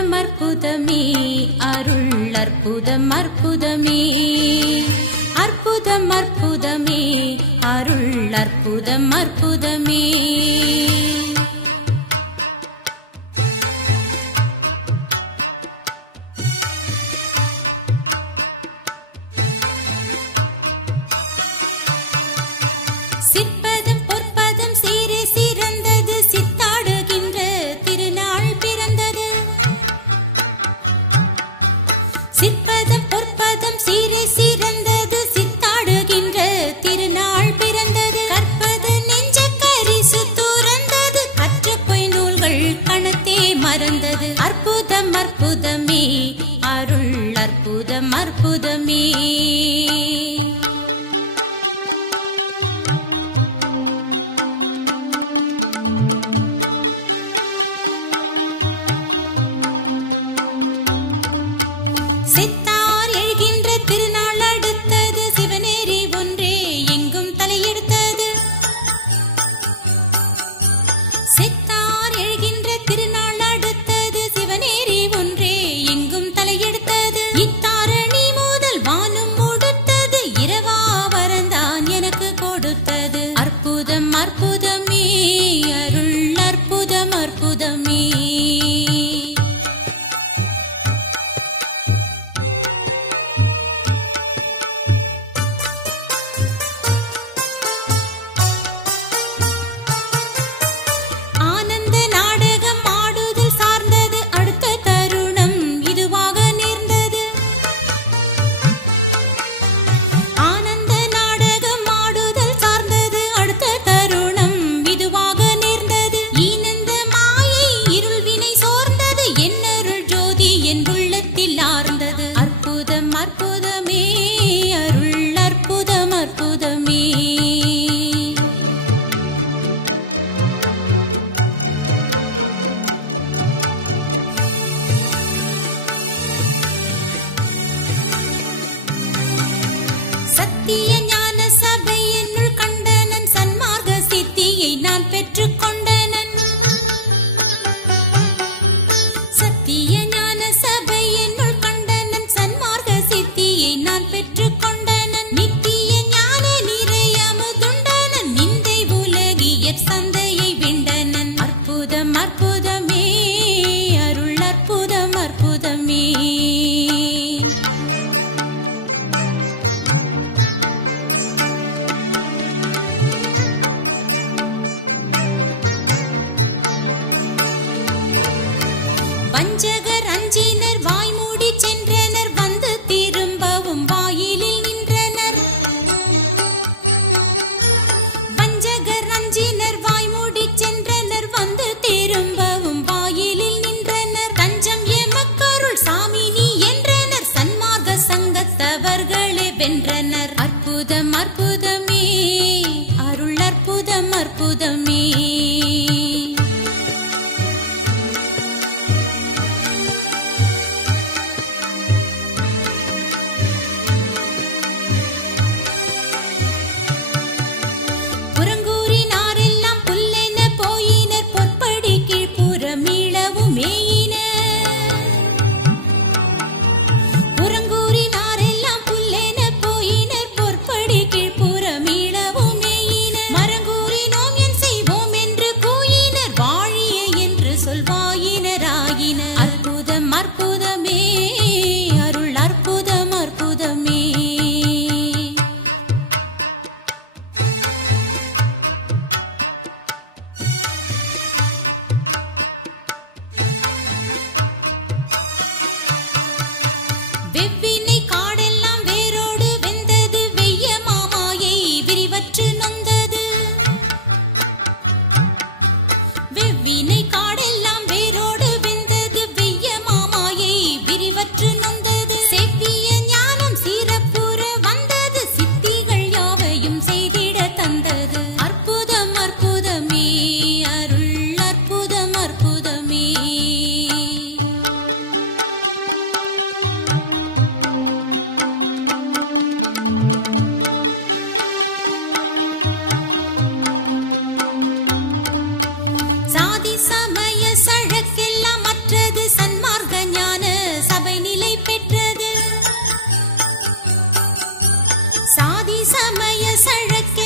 அற்புதம் அற்புதமே அருள் அற்புதம் அற்புதமே அற்புதம் அற்புதமே அருள் அற்புதம் அற்புதமே சிற்பதம் பொற்பதம் சீரே சிறந்தது சித்தாடுகின்ற திருநாள் பிறந்தது சிற்பதம் பொற்பதம் சீரே சிறந்தது சித்தாடுகின்ற திருநாள் பிறந்தது கற்பது நெஞ்ச கரிசு துறந்தது கற்ற பொய் நூல்கள் கணத்தே மறந்தது அற்புதம் அற்புதமே அருள் அற்புதம் அற்புதமே சித்தார் எழுகின்ற திருநாள் அடுத்தது சிவநேரி ஒன்றே எங்கும் தலையெடுத்தது சித்தார் எழுகின்ற திருநாள் அடுத்தது சிவநேரி ஒன்றே எங்கும் தலையெடுத்தது இத்தாரணி முதல் வானும் கொடுத்தது இரவா வரந்தான் எனக்கு கொடுத்தது அற்புதம் அற்புதமே அருள் அற்புதம் அற்புதமே சத்திய ஞான சபை என்னுள் கண்டனன் சன்மார்க்க சித்தியை நான் பெற்றுக் கொண்டனன் சத்திய ஞான சபை என்னுள் கண்டனன் சன்மார்க்க சித்தியை நான் பெற்றுக் கொண்டனன் நித்திய ஞான நிறையமுதுண்டனன் நிந்தை உலகியற் சந்தையை விண்டனன் அற்புதம் அற்புதமே அருள் அற்புதம் அற்புதமே வஞ்சகர் அஞ்சினர் வாய்மூடி சென்றனர் வந்து திரும்பவும் வாயிலில் நின்றனர் வஞ்சகர் அஞ்சினர் வாய்மூடி சென்றனர் வந்து திரும்பவும் வாயிலில் நின்றனர் தஞ்சம் எமக்கருள் சாமி நீ என்றனர் சன்மார்க்க சங்கத்தவர்களே வென்றனர் அற்புதம் அற்புதமே அருள் அற்புதம் அற்புதமே புறங்கூறினாரெல்லாம் புல்லென போயினர் பொற்படி கீழ்ப்புறம் மீளவும் மேயினர் புறங்கூறினாரெல்லாம் புல்லென போயினர் பொற்படி சமய சழக்கி